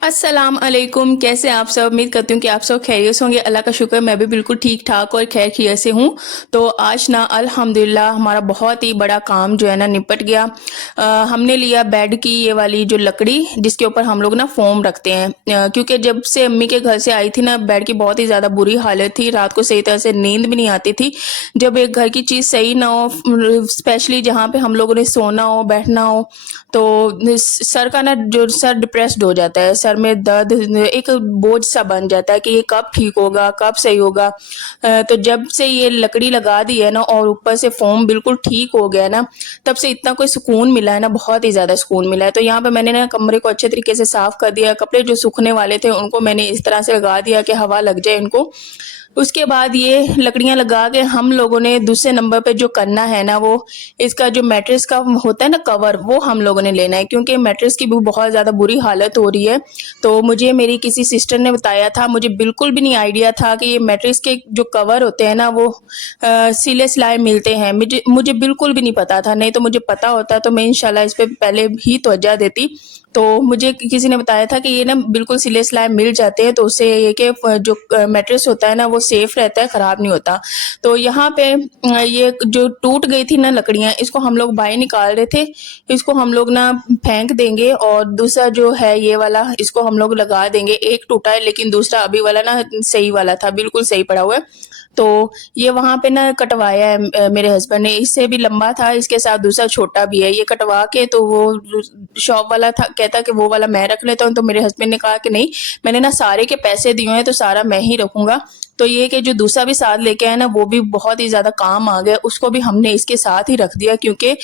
अस्सलाम अलैकुम। कैसे आप सब? उम्मीद करती हूँ कि आप सब खैरियत से होंगे। अल्लाह का शुक्र, मैं भी बिल्कुल ठीक ठाक और खैर खैरियत से हूँ। तो आज ना अल्हम्दुलिल्लाह हमारा बहुत ही बड़ा काम जो है ना निपट गया। हमने लिया बेड की ये वाली जो लकड़ी जिसके ऊपर हम लोग ना फोम रखते हैं। क्योंकि जब से अम्मी के घर से आई थी ना, बेड की बहुत ही ज़्यादा बुरी हालत थी। रात को सही तरह से नींद भी नहीं आती थी। जब एक घर की चीज़ सही ना हो, स्पेशली जहाँ पे हम लोगों ने सोना हो बैठना हो, तो सर का ना जो सर डिप्रेस्ड हो जाता है, सर में दर्द एक बोझ सा बन जाता है कि ये कब ठीक होगा, कब सही होगा। तो जब से ये लकड़ी लगा दी है ना और ऊपर से फोम बिल्कुल ठीक हो गया है ना, तब से इतना कोई सुकून मिला है ना, बहुत ही ज़्यादा सुकून मिला है। तो यहाँ पे मैंने ना कमरे को अच्छे तरीके से साफ कर दिया। कपड़े जो सूखने वाले थे उनको मैंने इस तरह से लगा दिया कि हवा लग जाए इनको। उसके बाद ये लकड़ियाँ लगा के हम लोगों ने दूसरे नंबर पे जो करना है ना, वो इसका जो मैट्रेस का होता है ना कवर, वो हम लोगों ने लेना है। क्योंकि मैट्रेस की भी बहुत ज़्यादा बुरी हालत हो रही है। तो मुझे मेरी किसी सिस्टर ने बताया था, मुझे बिल्कुल भी नहीं आइडिया था कि ये मैट्रेस के जो कवर होते हैं ना, वो सिले सिलाए मिलते हैं। मुझे मुझे बिल्कुल भी नहीं पता था। नहीं तो मुझे पता होता तो मैं इंशाल्लाह इस पे पहले ही तवज्जो देती। तो मुझे किसी ने बताया था कि ये ना बिल्कुल सिले सिलाए मिल जाते हैं, तो उससे ये कि जो मैट्रेस होता है ना, वो सेफ रहता है, ख़राब नहीं होता। तो यहाँ पे ये जो टूट गई थी ना लकड़ियाँ, इसको हम लोग बाहर निकाल रहे थे। इसको हम लोग ना फेंक देंगे और दूसरा जो है ये वाला, इसको हम लोग लगा देंगे। एक टूटा है लेकिन दूसरा अभी वाला ना सही वाला था, बिल्कुल सही पड़ा हुआ है। तो ये वहाँ पे ना कटवाया है मेरे हस्बैंड ने। इससे भी लंबा था, इसके साथ दूसरा छोटा भी है। ये कटवा के तो वो शॉप वाला था, कहता कि वो वाला मैं रख लेता हूँ। तो मेरे हस्बैंड ने कहा कि नहीं, मैंने ना सारे के पैसे दिए हैं तो सारा मैं ही रखूंगा। तो ये कि जो दूसरा भी साथ लेके आया ना, वो भी बहुत ही ज़्यादा काम आ गया। उसको भी हमने इसके साथ ही रख दिया। क्योंकि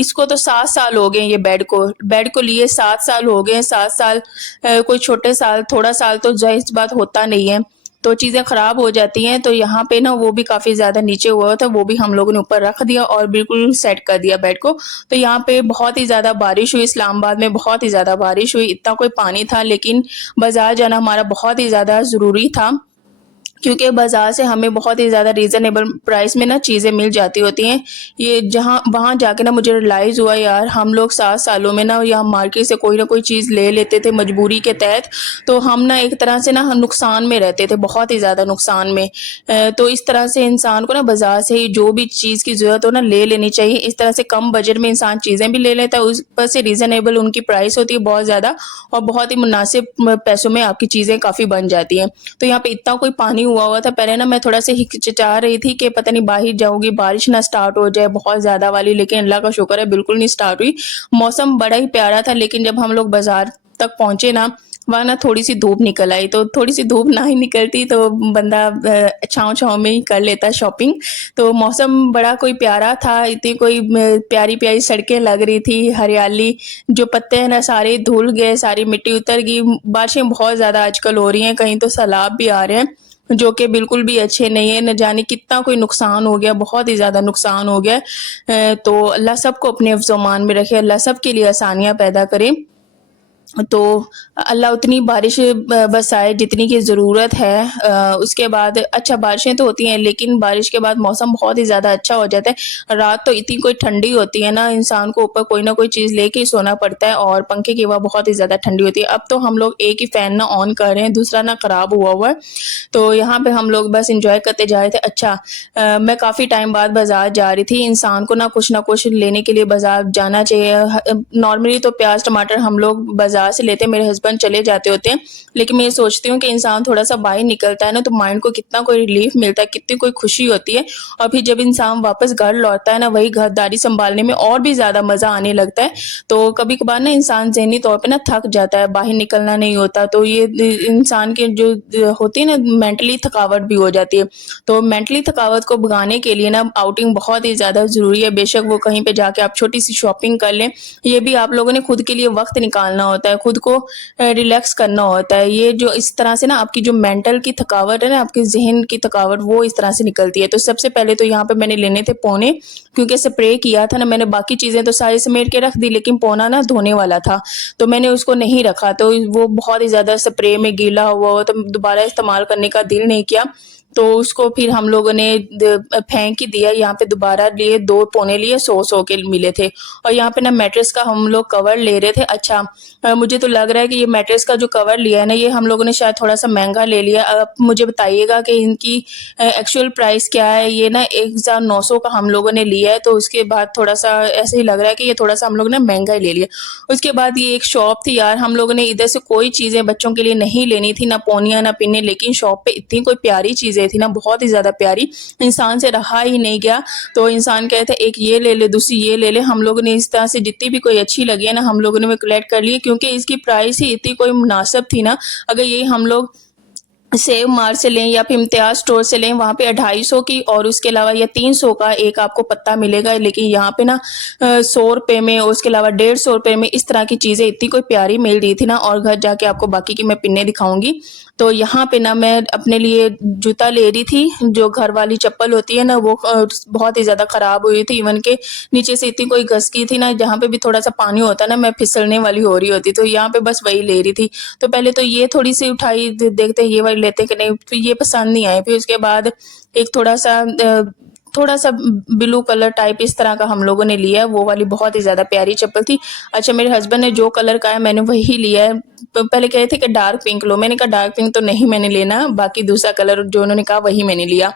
इसको तो 7 साल हो गए, ये बेड को लिए 7 साल हो गए। 7 साल कोई छोटे साल, थोड़ा साल तो जायज़ बात होता नहीं है। तो चीज़ें ख़राब हो जाती हैं। तो यहाँ पे ना वो भी काफ़ी ज़्यादा नीचे हुआ था, वो भी हम लोगों ने ऊपर रख दिया और बिल्कुल सेट कर दिया बेड को। तो यहाँ पे बहुत ही ज़्यादा बारिश हुई, इस्लामाबाद में बहुत ही ज़्यादा बारिश हुई। इतना कोई पानी था, लेकिन बाज़ार जाना हमारा बहुत ही ज़्यादा ज़रूरी था। क्योंकि बाज़ार से हमें बहुत ही ज़्यादा रीज़नेबल प्राइस में ना चीज़ें मिल जाती होती हैं। ये जहाँ वहाँ जाके ना मुझे रियलाइज़ हुआ, यार हम लोग 7 सालों में ना यहाँ मार्केट से कोई ना कोई चीज़ ले लेते थे मजबूरी के तहत। तो हम ना एक तरह से ना नुकसान में रहते थे, बहुत ही ज़्यादा नुकसान में। तो इस तरह से इंसान को ना बाज़ार से ही जो भी चीज़ की ज़रूरत हो ना ले लेनी चाहिए। इस तरह से कम बजट में इंसान चीज़ें भी ले लेता है, उस पर से रीज़नेबल उनकी प्राइस होती है बहुत ज़्यादा, और बहुत ही मुनासिब पैसों में आपकी चीज़ें काफ़ी बन जाती हैं। तो यहाँ पे इतना कोई पानी हुआ था। पहले ना मैं थोड़ा सा हिचकिचा रही थी कि पता नहीं बाहर जाऊंगी, बारिश ना स्टार्ट हो जाए बहुत ज़्यादा वाली, लेकिन अल्लाह का शुक्र है बिल्कुल नहीं स्टार्ट हुई। मौसम बड़ा ही प्यारा था। लेकिन जब हम लोग बाज़ार तक पहुँचे ना, वहाँ ना थोड़ी सी धूप निकल आई। तो थोड़ी सी धूप ना ही निकलती तो बंदा छाँव-छाँव में ही कर लेता शॉपिंग। तो मौसम बड़ा कोई प्यारा था, इतनी कोई प्यारी-प्यारी सड़कें लग रही थी, हरियाली, जो पत्ते हैं ना सारे धुल गए, सारी मिट्टी उतर गई। बारिशें बहुत ज़्यादा आजकल हो रही हैं, कहीं तो सैलाब भी आ रहे हैं, जो कि बिल्कुल भी अच्छे नहीं है। न जाने कितना कोई नुकसान हो गया, बहुत ही ज़्यादा नुकसान हो गया। तो अल्लाह सबको अपने हिफ्ज़-ओ-मान में रखे, अल्लाह सबके लिए आसानियाँ पैदा करे। तो अल्लाह उतनी बारिश बरसाए जितनी की ज़रूरत है। उसके बाद अच्छा बारिशें तो होती हैं, लेकिन बारिश के बाद मौसम बहुत ही ज़्यादा अच्छा हो जाता है। रात तो इतनी कोई ठंडी होती है ना, इंसान को ऊपर कोई ना कोई चीज़ लेके ही सोना पड़ता है, और पंखे की हवा बहुत ही ज़्यादा ठंडी होती है। अब तो हम लोग एक ही फ़ैन ना ऑन कर रहे हैं, दूसरा ना ख़राब हुआ हुआ है। तो यहाँ पे हम लोग बस एंजॉय करते जा रहे थे। अच्छा, मैं काफ़ी टाइम बाद बाज़ार जा रही थी। इंसान को ना कुछ लेने के लिए बाज़ार जाना चाहिए। नॉर्मली तो प्याज टमाटर हम लोग बाज़ार से लेते हैं, मेरे हस्बैंड चले जाते होते हैं। लेकिन मैं ये सोचती हूँ कि इंसान थोड़ा सा बाहर निकलता है ना, तो माइंड को कितना कोई रिलीफ मिलता है, कितनी कोई खुशी होती है। और फिर जब इंसान वापस घर लौटता है ना, वही घरदारी संभालने में और भी ज़्यादा मज़ा आने लगता है। तो कभी कभार ना इंसान ज़हनी तौर पे ना थक जाता है, बाहर निकलना नहीं होता। तो ये इंसान के जो होती है ना, मेंटली थकावट भी हो जाती है। तो मेंटली थकावट को भगाने के लिए ना आउटिंग बहुत ही ज़्यादा ज़रूरी है। बेशक वो कहीं पे जाके आप छोटी सी शॉपिंग कर लें, ये भी आप लोगों ने खुद के लिए वक्त निकालना होता है, खुद को रिलैक्स करना होता है। ये जो इस तरह से ना आपकी जो मेंटल की थकावट है ना, आपके ज़हन की थकावट, वो इस तरह से निकलती है। तो सबसे पहले तो यहाँ पे मैंने लेने थे पौने, क्योंकि स्प्रे किया था ना मैंने, बाकी चीज़ें तो सारी समेट के रख दी, लेकिन पौना ना धोने वाला था तो मैंने उसको नहीं रखा। तो वो बहुत ही ज़्यादा स्प्रे में गीला हुआ तो दोबारा इस्तेमाल करने का दिल नहीं किया। तो उसको फिर हम लोगों ने फेंक ही दिया। यहाँ पे दोबारा लिए 2 पौने लिए 100-100 के मिले थे। और यहाँ पे ना मैट्रेस का हम लोग कवर ले रहे थे। अच्छा मुझे तो लग रहा है कि ये मैट्रेस का जो कवर लिया है ना, ये हम लोगों ने शायद थोड़ा सा महंगा ले लिया। अब मुझे बताइएगा कि इनकी एक्चुअल प्राइस क्या है। ये ना 1900 का हम लोगों ने लिया है, तो उसके बाद थोड़ा सा ऐसे ही लग रहा है कि ये थोड़ा सा हम लोगों ने महंगा ही ले लिया। उसके बाद ये एक शॉप थी यार, हम लोगों ने इधर से कोई चीज़ें बच्चों के लिए नहीं लेनी थी, ना पोनिया ना पिन्ने, लेकिन शॉप पे इतनी कोई प्यारी चीज़ें थी ना, बहुत ही ज़्यादा प्यारी, इंसान से रहा ही नहीं गया। तो इंसान कहते एक ये ले ले, दूसरी ये ले ले। हम लोगों ने इस तरह से जितनी भी कोई अच्छी लगी है ना, हम लोगों ने वो कलेक्ट कर लिए, क्योंकि इसकी प्राइस ही इतनी कोई मुनासिब थी ना। अगर यही हम लोग सेव मार्ट से लें या फिर इम्तियाज स्टोर से लें, वहाँ पे 250 की, और उसके अलावा या 300 का एक आपको पत्ता मिलेगा। लेकिन यहाँ पे ना 100 रुपये में, और उसके अलावा 150 रुपये में इस तरह की चीज़ें इतनी कोई प्यारी मिल रही थी ना। और घर जाके आपको बाकी की मैं पिन्ने दिखाऊंगी। तो यहाँ पे ना मैं अपने लिए जूता ले रही थी, जो घर वाली चप्पल होती है ना, वो बहुत ही ज़्यादा ख़राब हुई थी। इवन के नीचे से इतनी कोई घसकी थी ना, जहाँ पे भी थोड़ा सा पानी होता है ना, मैं फिसलने वाली हो रही होती। तो यहाँ पे बस वही ले रही थी। तो पहले तो ये थोड़ी सी उठाई, देखते हैं ये वाली लेते हैं कि नहीं, फिर ये पसंद नहीं आए। फिर उसके बाद एक थोड़ा सा ब्लू कलर टाइप इस तरह का हम लोगों ने लिया है। वो वाली बहुत ही ज़्यादा प्यारी चप्पल थी। अच्छा मेरे हस्बैंड ने जो कलर का है मैंने वही लिया है। तो पहले कह रहे थे कि डार्क पिंक लो, मैंने कहा डार्क पिंक तो नहीं मैंने लेना, बाकी दूसरा कलर जो उन्होंने कहा वही मैंने लिया।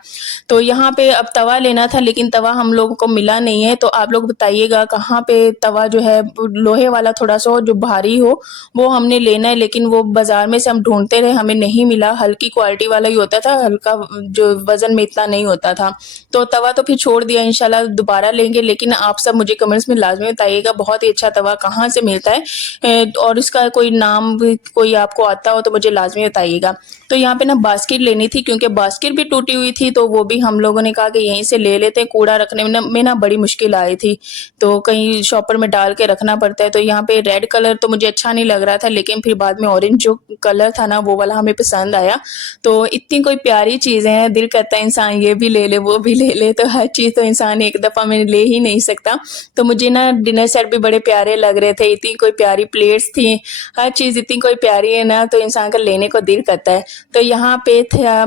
तो यहाँ पे अब तवा लेना था, लेकिन तवा हम लोगों को मिला नहीं है। तो आप लोग बताइएगा कहाँ पे तवा जो है लोहे वाला थोड़ा सा जो भारी हो वो हमने लेना है। लेकिन वो बाजार में से हम ढूंढते रहे, हमें नहीं मिला। हल्की क्वालिटी वाला ही होता था, हल्का जो वजन में इतना नहीं होता था। तो तवा तो फिर छोड़ दिया, इंशाल्लाह दोबारा लेंगे। लेकिन आप सब मुझे कमेंट्स में लाजमी बताइएगा बहुत ही अच्छा तवा कहाँ से मिलता है, और इसका कोई नाम कोई आपको आता हो तो मुझे लाजमी बताइएगा। तो यहाँ पे ना बास्केट लेनी थी, क्योंकि बास्केट भी टूटी हुई थी। तो वो भी हम लोगों ने कहा कि यहीं से ले लेते हैं, कूड़ा रखने में ना बड़ी मुश्किल आई थी, तो कहीं शॉपर में डाल के रखना पड़ता है। तो यहाँ पे रेड कलर तो मुझे अच्छा नहीं लग रहा था, लेकिन फिर बाद में ऑरेंज जो कलर था ना वो वाला हमें पसंद आया। तो इतनी कोई प्यारी चीज़ें हैं, दिल करता है इंसान ये भी ले ले वो भी ले ले। तो हर चीज़ तो इंसान एक दफ़ा में ले ही नहीं सकता। तो मुझे ना डिनर सेट भी बड़े प्यारे लग रहे थे, इतनी कोई प्यारी प्लेट्स थी, हर चीज़ इतनी कोई प्यारी है ना, तो इंसान का लेने को दिल करता है। तो यहाँ पे था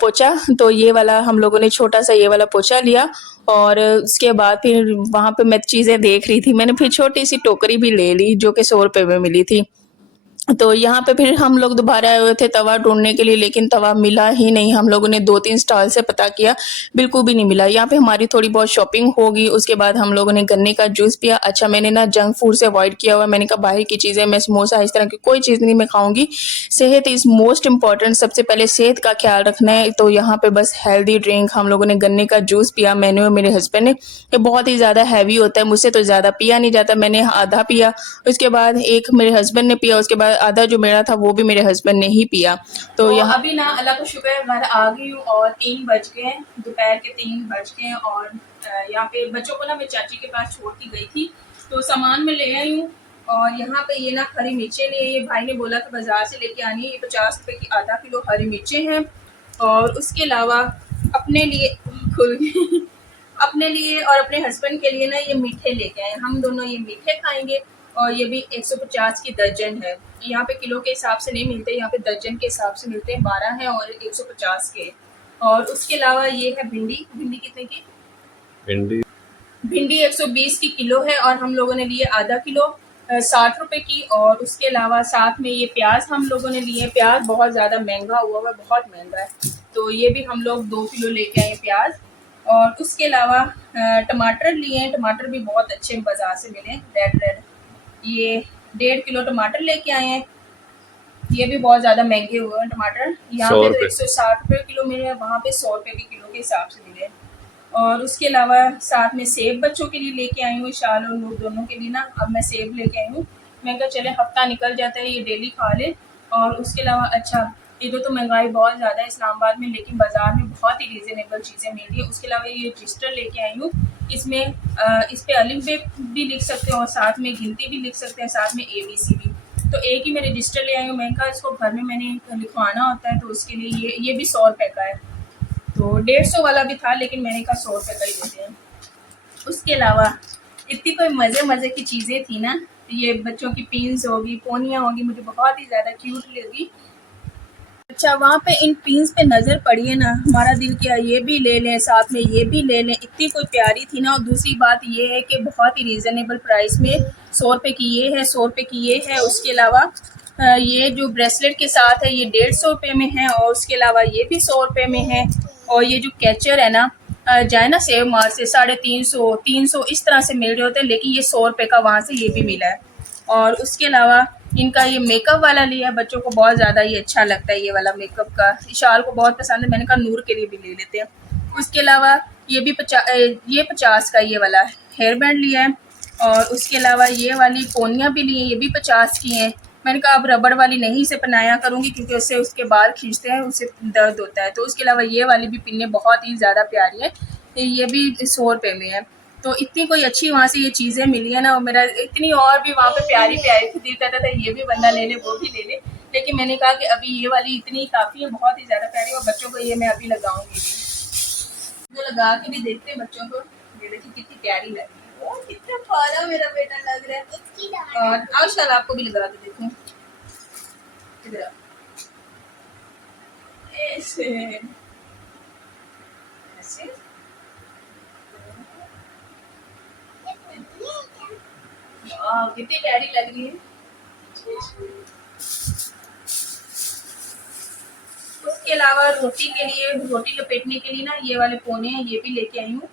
पोचा, तो ये वाला हम लोगों ने छोटा सा ये वाला पोचा लिया। और उसके बाद फिर वहाँ पे मैं चीज़ें देख रही थी, मैंने फिर छोटी सी टोकरी भी ले ली जो कि 100 रुपये में मिली थी। तो यहाँ पे फिर हम लोग दोबारा आए हुए थे तवा ढूंढने के लिए, लेकिन तवा मिला ही नहीं। हम लोगों ने 2-3 स्टॉल से पता किया, बिल्कुल भी नहीं मिला। यहाँ पे हमारी थोड़ी बहुत शॉपिंग होगी, उसके बाद हम लोगों ने गन्ने का जूस पिया। अच्छा मैंने ना जंक फूड से अवॉइड किया हुआ है, मैंने कहा बाहर की चीज़ें, मैं समोसा इस तरह की कोई चीज़ नहीं मैं खाऊंगी। सेहत इज़ मोस्ट इम्पॉर्टेंट, सबसे पहले सेहत का ख्याल रखना है। तो यहाँ पे बस हेल्दी ड्रिंक हम लोगों ने गन्ने का जूस पिया, मैंने और मेरे हस्बैंड ने। ये बहुत ही ज़्यादा हैवी होता है, मुझसे तो ज़्यादा पिया नहीं जाता, मैंने आधा पिया, उसके बाद एक मेरे हस्बैंड ने पिया, उसके बाद आधा जो मेरा था वो भी मेरे हस्बैंड ने ही पिया। तो यहाँ अभी ना अल्लाह का शुक्र है घर आ गई हूँ और 3 बज गए हैं, दोपहर के 3 बज गए हैं। और यहाँ पे बच्चों को ना मैं चाची के पास छोड़ के गई थी, तो सामान में ले आई हूँ। और यहाँ पे ये ना हरी मिर्चें लिए, ये भाई ने बोला था बाज़ार से लेके आनी है। ये 50 रुपये की आधा किलो हरी मिर्चें हैं। और उसके अलावा अपने लिए खुल गई अपने लिए और अपने हस्बैंड के लिए ना ये मीठे लेके आए, हम दोनों ये मीठे खाएंगे। और ये भी 150 की दर्जन है, यहाँ पे किलो के हिसाब से नहीं मिलते, यहाँ पे दर्जन के हिसाब से मिलते हैं, 12 हैं और 150 के। और उसके अलावा ये है भिंडी, भिंडी कितने की? भिंडी 120 की किलो है, और हम लोगों ने लिए आधा किलो 60 रुपये की। और उसके अलावा साथ में ये प्याज हम लोगों ने लिए, प्याज बहुत ज़्यादा महंगा हुआ है, बहुत महंगा है, तो ये भी हम लोग 2 किलो लेके आए प्याज। और उसके अलावा टमाटर लिए हैं, टमाटर भी बहुत अच्छे बाज़ार से मिले, रेड ये 1.5 किलो टमाटर लेके आए हैं। ये भी बहुत ज़्यादा महंगे हुए हैं टमाटर, यहाँ पे तो 160 रुपये किलो मिले हैं, वहाँ पे 100 रुपये के किलो के हिसाब से मिले। और उसके अलावा साथ में सेब बच्चों के लिए लेके आई हूँ, शाल और नूर दोनों के लिए ना। अब मैं सेब लेके आई हूँ, मैं कहा चले हफ्ता निकल जाता है, ये डेली खा ले। और उसके अलावा अच्छा इधर तो महंगाई बहुत ज़्यादा है इस्लामाबाद में, लेकिन बाज़ार में बहुत ही रीज़नेबल चीज़ें मिल रही है। उसके अलावा ये रजिस्टर लेके आई हूँ, इसमें इस पर अलिफ बे भी लिख सकते हैं और साथ में गिनती भी लिख सकते हैं, साथ में ABC भी। तो एक ही मैं रजिस्टर ले आई हूँ, मैंने कहा इसको घर में मैंने लिखवाना होता है, तो उसके लिए ये भी 100 रुपये का है। तो 150 वाला भी था, लेकिन मैंने कहा 100 रुपये का ही देते हैं। उसके अलावा इतनी कोई मज़े की चीज़ें थी ना, ये बच्चों की पिन्स होगी, पोनियाँ होगी, मुझे बहुत ही ज़्यादा क्यूट लगी। अच्छा, वहाँ पे इन पिन्स पे नज़र पड़ी है ना, हमारा दिल किया ये भी ले लें, साथ में ये भी ले लें। इतनी कोई प्यारी थी ना। और दूसरी बात ये है कि बहुत ही रीज़नेबल प्राइस में 100 रुपये की ये है, 100 रुपये की ये है। उसके अलावा ये जो ब्रेसलेट के साथ है ये 150 रुपये में है, और उसके अलावा ये भी 100 रुपये में है। और ये जो कैचर है ना, जाए ना सेव मार्ट से 350 300 इस तरह से मिल रहे होते हैं, लेकिन ये 100 रुपये का वहाँ से ये भी मिला है। और उसके अलावा इनका ये मेकअप वाला लिया है, बच्चों को बहुत ज़्यादा ये अच्छा लगता है, ये वाला मेकअप का। इशाल को बहुत पसंद है, मैंने कहा नूर के लिए भी ले लेते हैं। उसके अलावा ये भी 50 का ये वाला हेयर बैंड लिया है। और उसके अलावा ये वाली पोनियाँ भी ली हैं, ये भी 50 की हैं। मैंने कहा अब रबड़ वाली नहीं से पहनाया करूँगी, क्योंकि उससे उसके बाल खींचते हैं, उससे दर्द होता है। तो उसके अलावा ये वाली भी पिन्नें बहुत ही ज़्यादा प्यारी है, ये भी 100 रुपये में है। तो इतनी कोई अच्छी वहाँ से ये चीज़ें मिली है ना, और मेरा इतनी और भी वहाँ पे प्यारी प्यारी थी, दिल कहता था ये भी बंदा ले ले, वो भी ले ले। लेकिन मैंने कहा कि अभी ये वाली इतनी काफ़ी है, बहुत ही ज़्यादा प्यारी, और बच्चों को ये मैं अभी लगाऊंगी भी। तो लगा के भी देखते हैं बच्चों को, ये देखिए कितनी प्यारी लग रही है। कितना प्यारा मेरा बेटा लग रहा है। और आशाल आपको भी लगा के देखूँ, इधर आओ। ऐसे ऐसे कितनी प्यारी लग रही है। उसके अलावा रोटी के लिए, रोटी लपेटने के लिए ना ये वाले पोने हैं, ये भी लेके आई हूँ।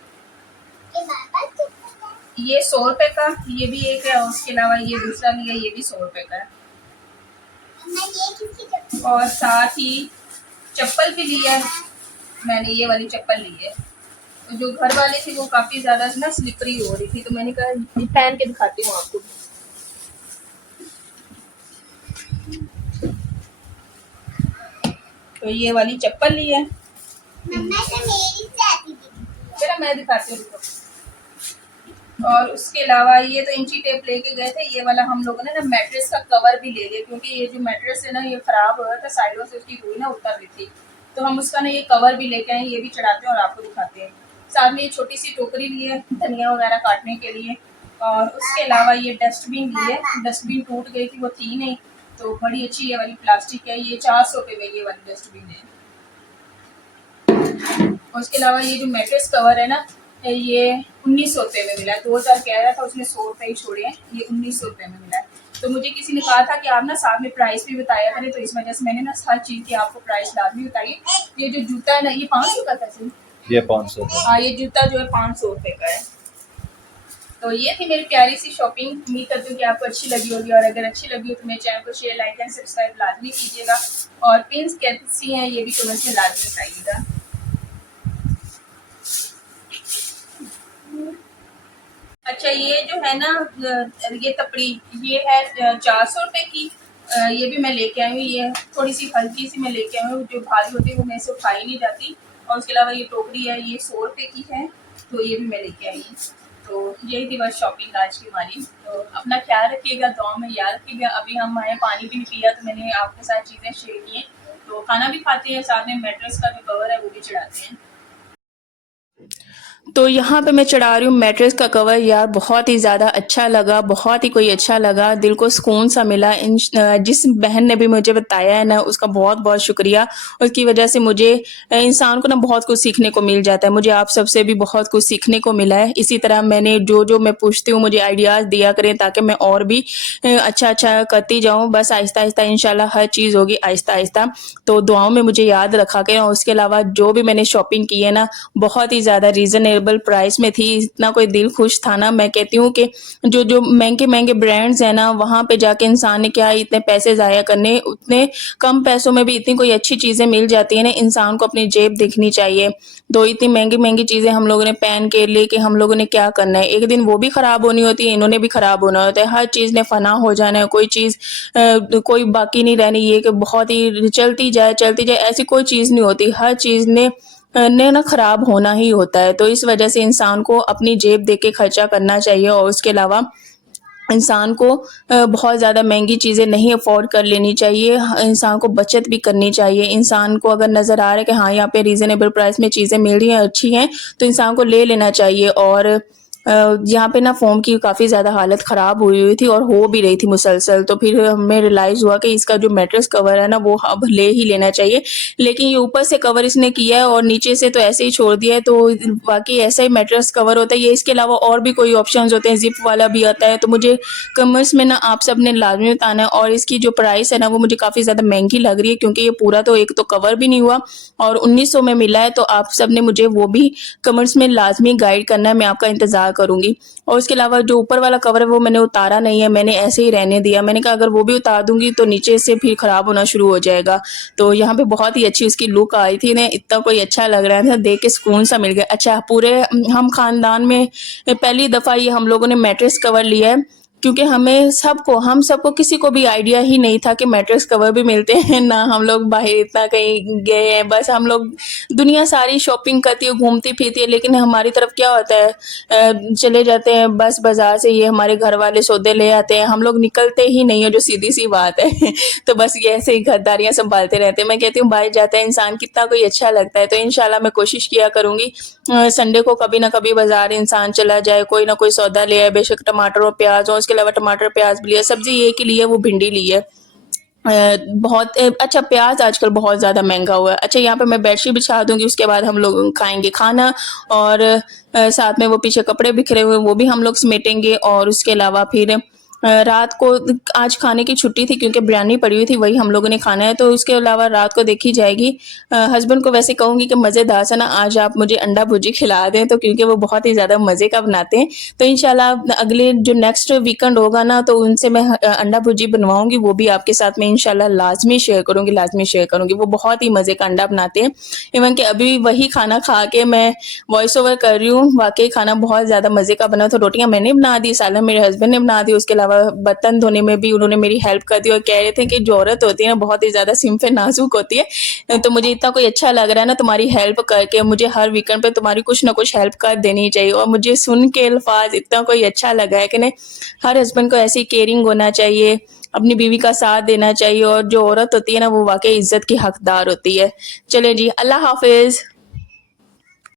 ये 100 रुपये का ये भी एक है, और उसके अलावा ये दूसरा लिया, ये भी 100 रुपये का है। और साथ ही चप्पल भी ली है मैंने, ये वाली चप्पल ली है। तो जो घर वाले थे वो काफ़ी ज़्यादा ना स्लिपरी हो रही थी, तो मैंने कहा पहन के दिखाती हूँ आपको। तो ये वाली चप्पल ली है, चलो मैं दिखाती हूँ। और उसके अलावा ये तो इंची टेप लेके गए थे, ये वाला हम लोगों ने ना मैट्रेस का कवर भी ले लिया, क्योंकि ये जो मैट्रेस है ना ये ख़राब हो रहा था, साइडों से उसकी रुई ना उतर रही थी। तो हम उसका ना ये कवर भी लेके आए, ये भी चढ़ाते हैं और आपको दिखाते हैं। साथ में ये छोटी सी टोकरी ली है धनिया वगैरह काटने के लिए। और उसके अलावा ये डस्टबिन ली है, डस्टबिन टूट गई थी, वो थी नहीं, तो बड़ी अच्छी ये वाली प्लास्टिक है, ये 400 रुपये में ये वाली डस्टबिन है। और उसके अलावा ये जो मैट्रेस कवर है ना, ये 1900 रुपये में मिला है। 2000 कह रहा था, उसने 100 रुपये ही छोड़े हैं, ये 1900 रुपये में मिला है। तो मुझे किसी ने कहा था कि आप ना साथ में प्राइस भी बताया करें, तो इस वजह से मैंने ना हर चीज़ की आपको प्राइस लाजमी बताई। ये जो जूता है ना, ये 500 का था सर, ये 500। हाँ, ये जूता जो है 500 रुपये का है। तो ये थी मेरी प्यारी सी शॉपिंग। उम्मीद करती हूँ कि आपको अच्छी लगी होगी, और अगर अच्छी लगी हो तो मेरे चैनल को शेयर, लाइक एंड सब्सक्राइब लाजमी कीजिएगा। और पिन्स कैसी हैं ये भी कमेंट्स में लाजमी बताइएगा। अच्छा, ये जो है ना ये तपड़ी, ये है 400 रुपये की। ये भी मैं लेके आई हूँ, ये थोड़ी सी हल्की सी मैं लेके आई हूँ, जो भारी होती है वो मेरे से उठाई नहीं जाती। और उसके अलावा ये टोकरी है, ये 100 रुपये की है, तो ये भी मैं लेके आई हूँ। तो यही थी बस शॉपिंग आज की हमारी। तो अपना ख्याल रखिएगा, दुआ में याद रखिएगा। अभी हम आए, पानी भी नहीं पिया, तो मैंने आपके साथ चीज़ें शेयर की हैं। तो खाना भी खाते हैं, साथ में मैट्रेस का जो कवर है वो भी चढ़ाते हैं। तो यहाँ पे मैं चढ़ा रही हूँ मैट्रेस का कवर। यार बहुत ही ज़्यादा अच्छा लगा, बहुत ही कोई अच्छा लगा, दिल को सुकून सा मिला। जिस बहन ने भी मुझे बताया है ना, उसका बहुत बहुत शुक्रिया। उसकी वजह से मुझे इंसान को ना बहुत कुछ सीखने को मिल जाता है। मुझे आप सबसे भी बहुत कुछ सीखने को मिला है। इसी तरह मैंने जो मैं पूछती हूँ मुझे आइडियाज़ दिया करें, ताकि मैं और भी अच्छा अच्छा करती जाऊँ। बस आहिस्ता आहिस्ता इंशाल्लाह हर चीज़ होगी आहिस्ता आहिस्ता। तो दुआओं में मुझे याद रखा करें। और उसके अलावा जो भी मैंने शॉपिंग की है ना, बहुत ही ज़्यादा रीज़नेबल प्राइस में थी। इतना कोई दिल खुश था ना। मैं कहती हूँ कि जो महंगे महंगे ब्रांड्स हैं ना, वहाँ पे जाके इंसान ने क्या इतने पैसे ज़ाया करने, उतने कम पैसों में भी इतनी कोई अच्छी चीज़ें मिल जाती हैं ना। इंसान को अपनी जेब देखनी चाहिए। तो इतनी महंगी महंगी चीज़ें हम लोगों ने पहन के लेके हम लोगों ने क्या करना है, एक दिन वो भी ख़राब होनी होती है, इन्होंने भी ख़राब होना होता है। हर चीज़ ने फ़ना हो जाना है, कोई चीज़ कोई बाकी नहीं रहनी। ये कि बहुत ही चलती जाए ऐसी कोई चीज़ नहीं होती। हर चीज़ ने ना ख़राब होना ही होता है। तो इस वजह से इंसान को अपनी जेब देख के खर्चा करना चाहिए। और उसके अलावा इंसान को बहुत ज़्यादा महंगी चीज़ें नहीं अफोर्ड कर लेनी चाहिए। इंसान को बचत भी करनी चाहिए। इंसान को अगर नज़र आ रहा है कि हाँ यहाँ पे रीज़नेबल प्राइस में चीज़ें मिल रही हैं, अच्छी हैं, तो इंसान को ले लेना चाहिए। और यहाँ पे ना फ़ोम की काफ़ी ज़्यादा हालत ख़राब हुई हुई थी और हो भी रही थी मुसलसल। तो फिर हमें रियलाइज़ हुआ कि इसका जो मैट्रेस कवर है ना वो अब ले ही लेना चाहिए। लेकिन ये ऊपर से कवर इसने किया है और नीचे से तो ऐसे ही छोड़ दिया है, तो वाक़ई ऐसा ही मैट्रेस कवर होता है ये। इसके अलावा और भी कोई ऑप्शंस होते हैं, ज़िप वाला भी आता है। तो मुझे कमर्स में ना आप सब ने लाज़मी बताना है, और इसकी जो प्राइस है ना वो मुझे काफ़ी ज़्यादा महँगी लग रही है, क्योंकि ये पूरा तो एक तो कवर भी नहीं हुआ और 1900 में मिला है। तो आप सब ने मुझे वो भी कमेंट्स में लाज़मी गाइड करना है, मैं आपका इंतज़ार करूँगी। और उसके अलावा जो ऊपर वाला कवर है वो मैंने उतारा नहीं है, मैंने ऐसे ही रहने दिया। मैंने कहा अगर वो भी उतार दूँगी तो नीचे से फिर ख़राब होना शुरू हो जाएगा। तो यहाँ पे बहुत ही अच्छी उसकी लुक आई थी ना, इतना कोई अच्छा लग रहा था, देख के सुकून सा मिल गया। अच्छा, पूरे हम ख़ानदान में पहली दफ़ा ये हम लोगों ने मैट्रेस कवर लिया है, क्योंकि हम सबको किसी को भी आइडिया ही नहीं था कि मैट्रेस कवर भी मिलते हैं। ना हम लोग बाहर इतना कहीं गए हैं, बस हम लोग दुनिया सारी शॉपिंग करती है, घूमती फिरती है, लेकिन हमारी तरफ क्या होता है, चले जाते हैं बस बाजार से, ये हमारे घर वाले सौदे ले आते हैं, हम लोग निकलते ही नहीं है, जो सीधी सी बात है। तो बस ये ऐसे ही घरदारियाँ संभालते रहते हैं। मैं कहती हूँ बाहर जाता है इंसान कितना कोई अच्छा लगता है। तो इंशाल्लाह मैं कोशिश किया करूँगी संडे को कभी ना कभी बाजार इंसान चला जाए, कोई ना कोई सौदा ले आए, बेशक टमाटर और प्याज हो। उसके अलावा टमाटर प्याज भी लिया, सब्जी ये की ली है वो भिंडी ली है। अच्छा, प्याज आजकल बहुत ज़्यादा महँगा हुआ है। अच्छा, यहाँ पे मैं बेडशीट बिछा दूँगी, उसके बाद हम लोग खाएँगे खाना, और साथ में वो पीछे कपड़े बिखरे हुए वो भी हम लोग समेटेंगे। और उसके अलावा फिर रात को आज खाने की छुट्टी थी, क्योंकि बिरयानी पड़ी हुई थी, वही हम लोगों ने खाना है। तो उसके अलावा रात को देखी जाएगी। हस्बैंड को वैसे कहूँगी कि मज़ेदार सा ना आज आप मुझे अंडा भुर्जी खिला दें, तो क्योंकि वो बहुत ही ज़्यादा मज़े का बनाते हैं। तो इंशाल्लाह अगले जो नेक्स्ट वीकेंड होगा ना, तो उनसे मैं अंडा भुर्जी बनवाऊँगी, वो भी आपके साथ में इंशाल्लाह लाज़मी शेयर करूँगी। वो बहुत ही मज़े का अंडा बनाते हैं। इवन कि अभी वही खाना खा के मैं वॉइस ओवर कर रही हूँ, वाक़ई खाना बहुत ज़्यादा मज़े का बना। तो रोटियाँ मैंने बना दी, सालन मेरे हस्बैंड ने बना दी, उसके अलावा बर्तन धोने में भी उन्होंने मेरी हेल्प कर दी, और कह रहे थे कि जो औरत होती है ना बहुत ही ज़्यादा सिंपल नाज़ुक होती है। तो मुझे इतना कोई अच्छा लग रहा है ना तुम्हारी हेल्प करके, मुझे हर वीकेंड पे तुम्हारी कुछ ना कुछ हेल्प कर देनी चाहिए। और मुझे सुन के अल्फाज़ इतना कोई अच्छा लगा है कि नहीं, हर हस्बैंड को ऐसी केयरिंग होना चाहिए, अपनी बीवी का साथ देना चाहिए, और जो औरत होती है ना वो वाक़ई इज़्ज़त की हकदार होती है। चलिए जी, अल्लाह हाफ़िज़।